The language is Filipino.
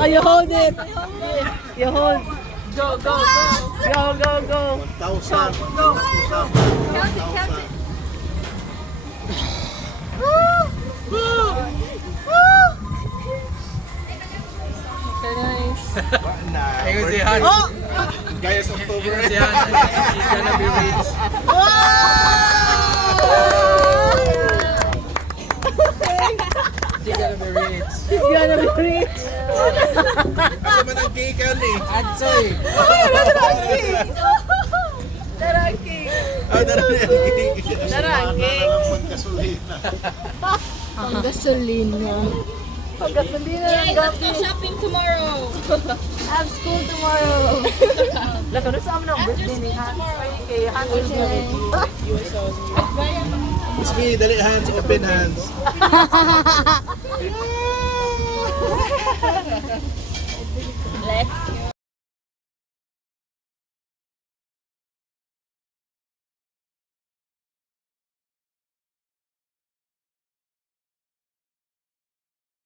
Oh, you hold it. You hold. Go, go, go. Go, go, go. 1,000. Count it, count it. Nice. Ayun si Han. Guys, October. Ayun si Han. He's gonna be rich. He's gonna be rich. He's gonna be rich. Kasi man ang cake yan eh. Adsoy. Daraki. Ah, darami ang cake. Daraki. Pagkasulina. Ang gasolina. Pagkasalina Yay, ng let's go gabi. shopping tomorrow. I have school tomorrow. Laka na sa amin ang birthday ni Hans. Kay Hans is It's me, dali hands, open hands.